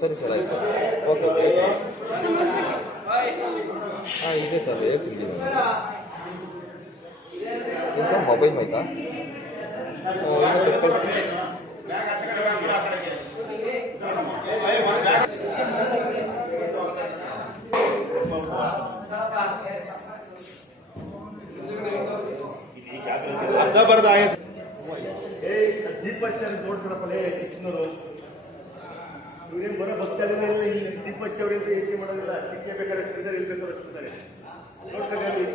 ಸರಿ ಸರ್ ಆಯ್ತು ಓಕೆ ಹಾಂ ಇದೆ ಸರ್ ಹೇಳ್ತಿದ್ದೀನಿ ಸರ್ ಮೊಬೈಲ್ ಆಯ್ತಾ अर्ध बर्द आयत दीपच्चर ನೋಡ್ಬಿಡಪ್ಪಲೇ ಕೃಷ್ಣರು ಇವರೇನು ಬರೋ ಭಕ್ತರೇ ಇಲ್ಲ ಇಲ್ಲಿ ದೀಪಚ್ಚವರೇ ಅಂತ ಏಕೆ ಮಾಡೋದಿಲ್ಲ ಕಿಕ್ಕೆ ಬೇಕಾದ್ರೆ ಚಿಕ್ಕದಾಗಿ ಇರಬೇಕು ಅನಿಸ್ತಾರೆ ನೋಡ್ತಾರೆ ಅಲ್ಲಿ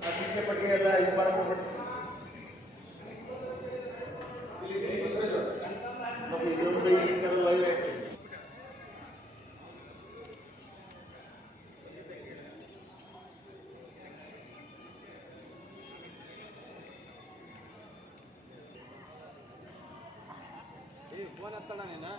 ಆ ಕಿಕ್ಕೆ ಪಟ್ಟಿಗೆ ಎಲ್ಲ ಇದು ಮಾಡ್ಕೊಂಡು ಇದೊಂದು ಈ ಥರ ಇವೆ ಫೋನ್ ಹತ್ತಣ ನೀನು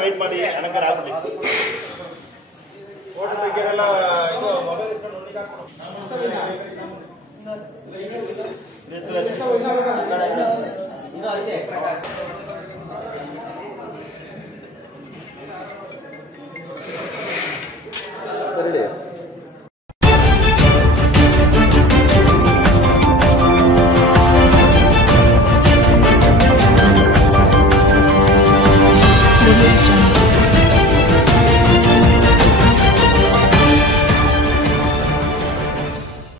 ವೇಟ್ ಮಾಡಿ ಅನಂತರ ಆಗ್ಲಿ ಫೋಟೋ ತೆಗೆಯಲ್ಲ ಇದು ಮೊಬೈಲ್ ಇಸ್ಕೊಂಡು ನೋಡ್ಲಿಕ್ಕೆ ಸರಿ Thank you.